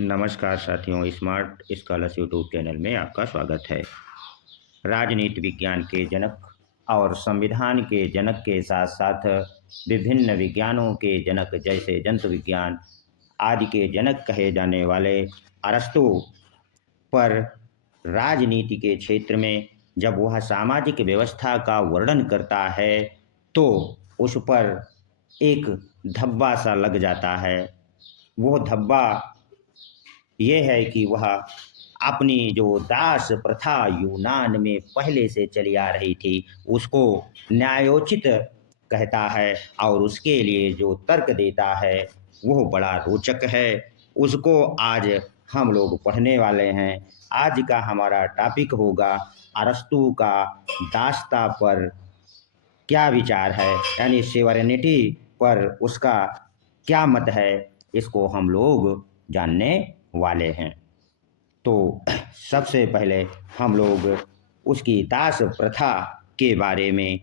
नमस्कार साथियों, smart scholars YouTube channel में आपका स्वागत है। राजनीति विज्ञान के जनक और संविधान के जनक के साथ साथ विभिन्न विज्ञानों के जनक जैसे जंतु विज्ञान आदि के जनक कहे जाने वाले अरस्तु पर राजनीति के क्षेत्र में जब वह सामाजिक व्यवस्था का वर्णन करता है तो उस पर एक धब्बा सा लग जाता है। वो धब्बा ये है कि वह अपनी जो दास प्रथा यूनान में पहले से चली आ रही थी उसको न्यायोचित कहता है और उसके लिए जो तर्क देता है वो बड़ा रोचक है। उसको आज हम लोग पढ़ने वाले हैं। आज का हमारा टॉपिक होगा अरस्तु का दासता पर क्या विचार है, यानी सेवरेनिटी पर उसका क्या मत है, इसको हम लोग जानने वाले हैं। तो सबसे पहले हम लोग उसकी दास प्रथा के बारे में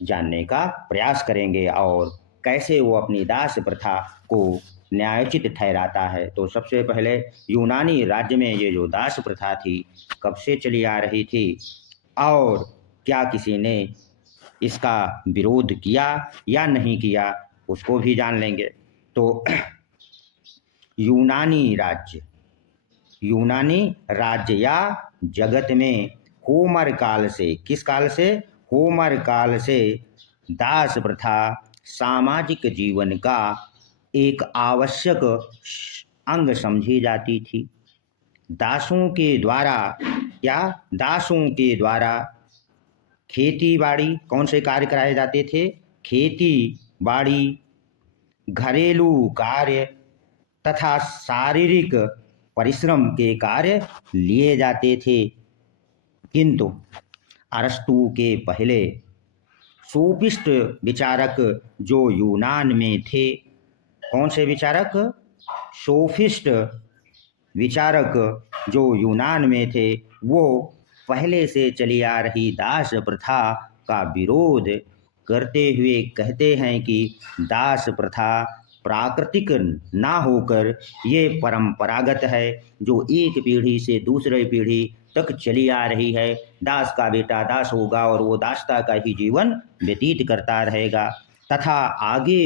जानने का प्रयास करेंगे और कैसे वो अपनी दास प्रथा को न्यायोचित ठहराता है। तो सबसे पहले यूनानी राज्य में ये जो दास प्रथा थी कब से चली आ रही थी और क्या किसी ने इसका विरोध किया या नहीं किया, उसको भी जान लेंगे। तो यूनानी राज्य यूनानी राज्य या जगत में होमर काल से, किस काल से? होमर काल से दास प्रथा सामाजिक जीवन का एक आवश्यक अंग समझी जाती थी। दासों के द्वारा क्या? दासों के द्वारा खेती बाड़ी, कौन से कार्य कराए जाते थे? खेती बाड़ी, घरेलू कार्य तथा शारीरिक परिश्रम के कार्य लिए जाते थे। किंतु अरस्तु के पहले सोफिस्ट विचारक जो यूनान में थे, कौन से विचारक? सोफिस्ट विचारक जो यूनान में थे वो पहले से चली आ रही दास प्रथा का विरोध करते हुए कहते हैं कि दास प्रथा प्राकृतिक ना होकर ये परंपरागत है जो एक पीढ़ी से दूसरे पीढ़ी तक चली आ रही है। दास का बेटा दास होगा और वो दासता का ही जीवन व्यतीत करता रहेगा। तथा आगे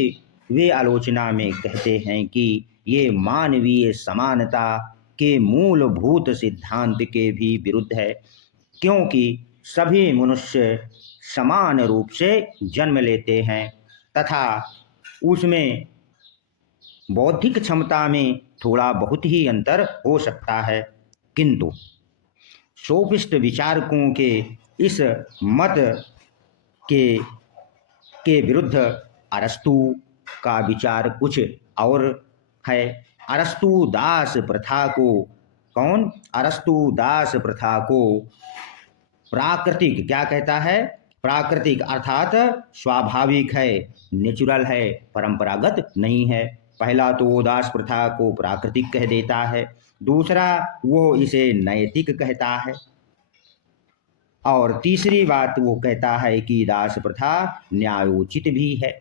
वे आलोचना में कहते हैं कि ये मानवीय समानता के मूलभूत सिद्धांत के भी विरुद्ध है, क्योंकि सभी मनुष्य समान रूप से जन्म लेते हैं तथा उसमें बौद्धिक क्षमता में थोड़ा बहुत ही अंतर हो सकता है। किंतु सोफिस्ट विचारकों के इस मत के के विरुद्ध अरस्तु का विचार कुछ और है। अरस्तु दास प्रथा को कौन? अरस्तु दास प्रथा को प्राकृतिक क्या कहता है? प्राकृतिक अर्थात स्वाभाविक है, नेचुरल है, परंपरागत नहीं है। पहला तो वो दास प्रथा को प्राकृतिक कह देता है, दूसरा वो इसे नैतिक कहता है और तीसरी बात वो कहता है कि दास प्रथा न्यायोचित भी है।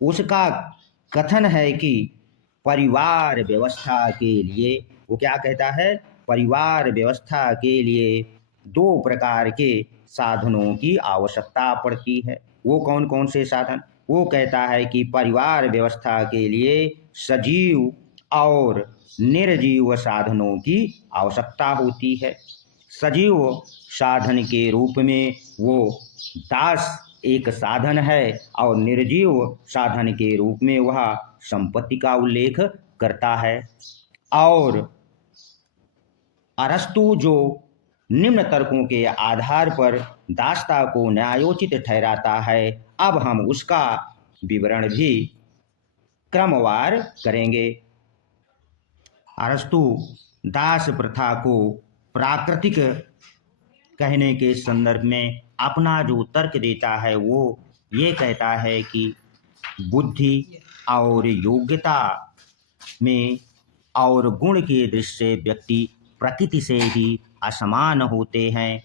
उसका कथन है कि परिवार व्यवस्था के लिए, वो क्या कहता है? परिवार व्यवस्था के लिए दो प्रकार के साधनों की आवश्यकता पड़ती है। वो कौन कौन से साधन? वो कहता है कि परिवार व्यवस्था के लिए सजीव और निर्जीव साधनों की आवश्यकता होती है। सजीव साधन के रूप में वो दास एक साधन है और निर्जीव साधन के रूप में वह संपत्ति का उल्लेख करता है। और अरस्तु जो निम्न तर्कों के आधार पर दासता को न्यायोचित ठहराता है, अब हम उसका विवरण भी क्रमवार करेंगे। अरस्तु दास प्रथा को प्राकृतिक कहने के संदर्भ में अपना जो तर्क देता है वो ये कहता है कि बुद्धि और योग्यता में और गुण की दृष्टि से व्यक्ति प्रकृति से ही असमान होते हैं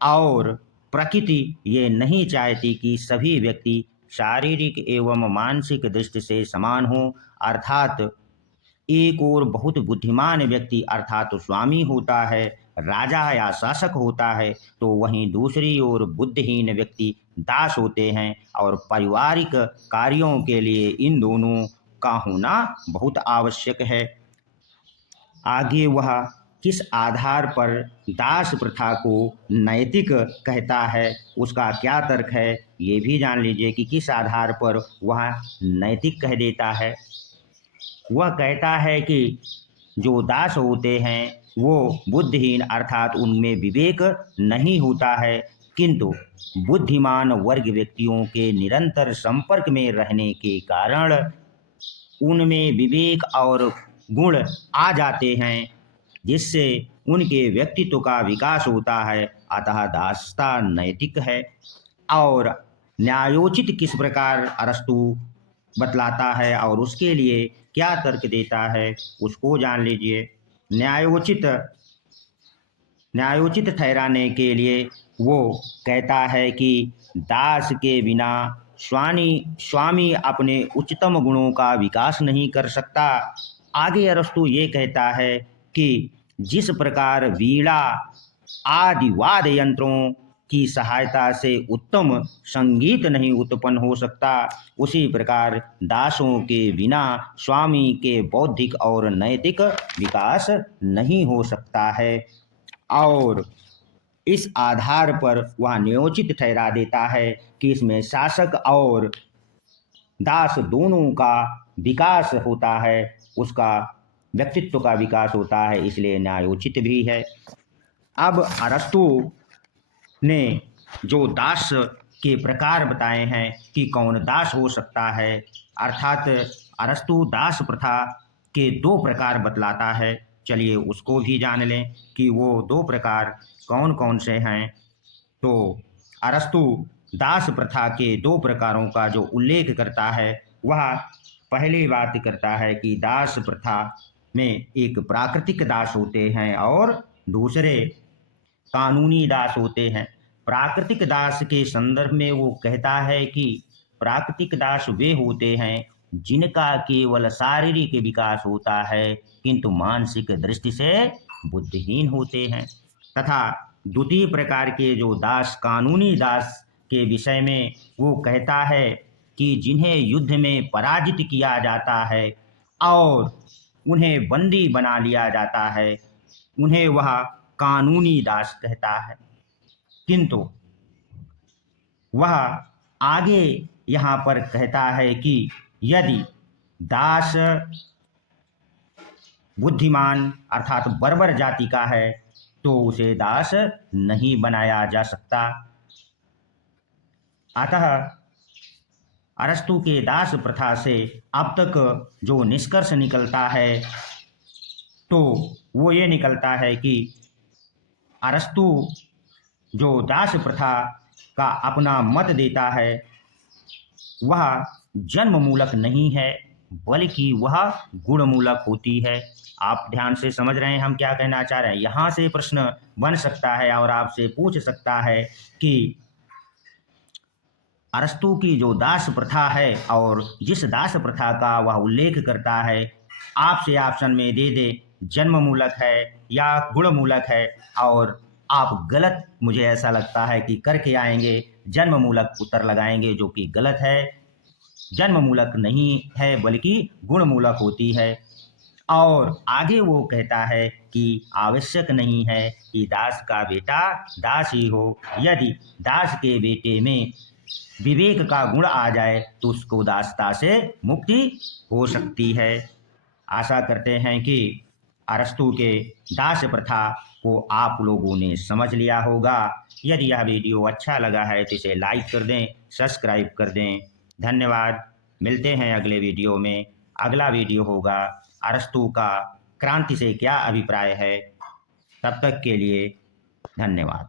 और प्रकृति ये नहीं चाहती कि सभी व्यक्ति शारीरिक एवं मानसिक दृष्टि से समान हो, अर्थात एक और बहुत बुद्धिमान व्यक्ति अर्थात स्वामी होता है, राजा या शासक होता है, तो वहीं दूसरी ओर बुद्धिहीन व्यक्ति दास होते हैं। और पारिवारिक कार्यों के लिए इन दोनों का होना बहुत आवश्यक है। आगे वह किस आधार पर दास प्रथा को नैतिक कहता है, उसका क्या तर्क है, ये भी जान लीजिए कि किस आधार पर वह नैतिक कह देता है। वह कहता है कि जो दास होते हैं वो बुद्धिहीन अर्थात उनमें विवेक नहीं होता है, किंतु बुद्धिमान वर्ग व्यक्तियों के निरंतर संपर्क में रहने के कारण उनमें विवेक और गुण आ जाते हैं, जिससे उनके व्यक्तित्व का विकास होता है। अतः दासता नैतिक है। और न्यायोचित किस प्रकार अरस्तु बतलाता है और उसके लिए क्या तर्क देता है, उसको जान लीजिए। न्यायोचित न्यायोचित ठहराने के लिए वो कहता है कि दास के बिना स्वामी अपने उच्चतम गुणों का विकास नहीं कर सकता। आगे अरस्तु ये कहता है कि जिस प्रकार वीणा आदि वाद्य यंत्रों की सहायता से उत्तम संगीत नहीं उत्पन्न हो सकता, उसी प्रकार दासों के बिना स्वामी के बौद्धिक और नैतिक विकास नहीं हो सकता है। और इस आधार पर वह न्योचित ठहरा देता है कि इसमें शासक और दास दोनों का विकास होता है, उसका व्यक्तित्व का विकास होता है, इसलिए न्यायोचित भी है। अब अरस्तु ने जो दास के प्रकार बताए हैं कि कौन दास हो सकता है, अर्थात अरस्तु दास प्रथा के दो प्रकार बतलाता है। चलिए उसको भी जान लें कि वो दो प्रकार कौन कौन से हैं। तो अरस्तु दास प्रथा के दो प्रकारों का जो उल्लेख करता है, वह पहली बात करता है कि दास प्रथा में एक प्राकृतिक दास होते हैं और दूसरे कानूनी दास होते हैं। प्राकृतिक दास के संदर्भ में वो कहता है कि प्राकृतिक दास वे होते हैं जिनका केवल शारीरिक विकास होता है, किंतु मानसिक दृष्टि से बुद्धिहीन होते हैं। तथा द्वितीय प्रकार के जो दास कानूनी दास के विषय में वो कहता है कि जिन्हें युद्ध में पराजित किया जाता है और उन्हें बंदी बना लिया जाता है, उन्हें वह कानूनी दास कहता है। किंतु वह आगे यहाँ पर कहता है कि यदि दास बुद्धिमान अर्थात बर्बर जाति का है तो उसे दास नहीं बनाया जा सकता। अतः अरस्तु के दास प्रथा से अब तक जो निष्कर्ष निकलता है, तो वो ये निकलता है कि अरस्तु जो दास प्रथा का अपना मत देता है वह जन्ममूलक नहीं है, बल्कि वह गुणमूलक होती है। आप ध्यान से समझ रहे हैं हम क्या कहना चाह रहे हैं। यहाँ से प्रश्न बन सकता है और आपसे पूछ सकता है कि अरस्तु की जो दास प्रथा है और जिस दास प्रथा का वह उल्लेख करता है, आपसे ऑप्शन में दे दे जन्ममूलक है या गुणमूलक है, और आप गलत, मुझे ऐसा लगता है कि करके आएंगे, जन्ममूलक उत्तर लगाएंगे, जो कि गलत है। जन्ममूलक नहीं है बल्कि गुणमूलक होती है। और आगे वो कहता है कि आवश्यक नहीं है कि दास का बेटा दास ही हो। यदि दास के बेटे में विवेक का गुण आ जाए तो उसको दासता से मुक्ति हो सकती है। आशा करते हैं कि अरस्तु के दास प्रथा को आप लोगों ने समझ लिया होगा। यदि यह वीडियो अच्छा लगा है तो इसे लाइक कर दें, सब्सक्राइब कर दें। धन्यवाद। मिलते हैं अगले वीडियो में। अगला वीडियो होगा अरस्तु का क्रांति से क्या अभिप्राय है। तब तक के लिए धन्यवाद।